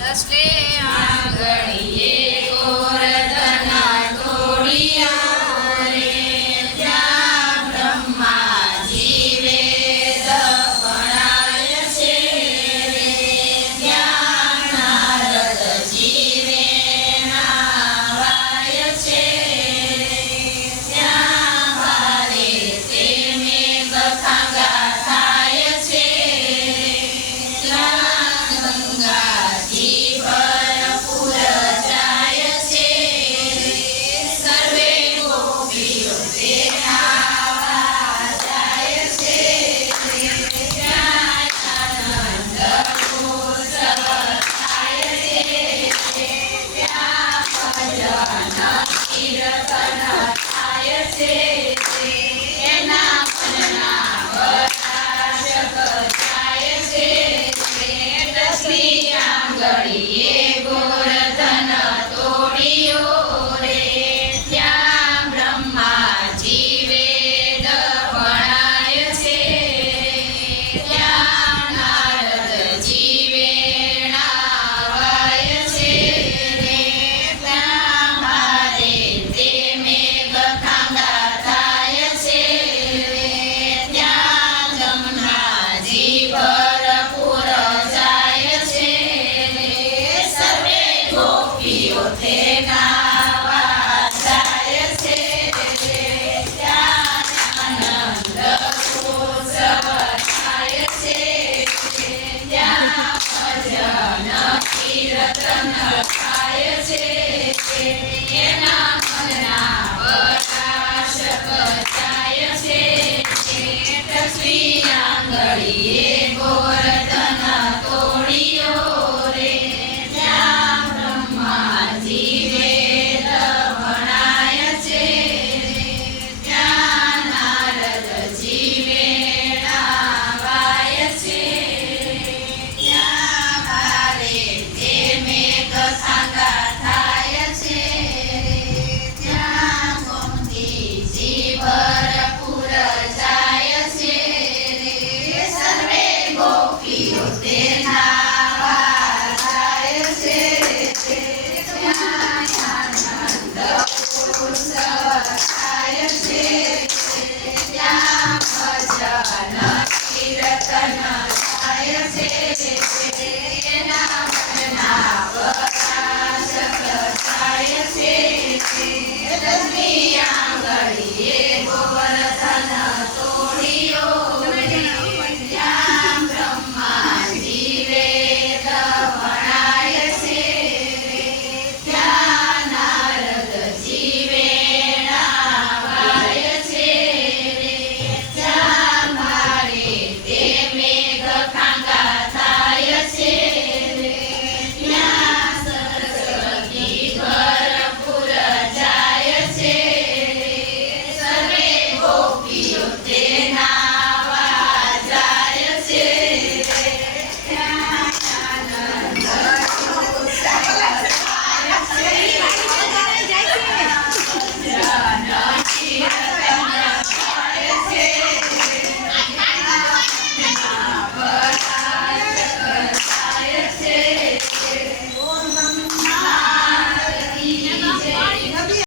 દસલે આંગળીએ ગોરધન તોડિયા રે ત્યાં બ્રહ્માજી વેદ ભણાય છે રે ત્યાં નારદજી વેણાવાય છે ત્યાં ભારે તે મેઘ ખાંગા થાય છે ત્યાં ગંગાજી ભરપૂર જાય છે સર્વે ગોપીઓ તે નાવા જાય છે ત્યાં આનંદ ઉત્સવ થાય છે ત્યાં ભજન કીર્તન થાય છે એના મનના વરાશક જાય છે દસમી આંગળીએ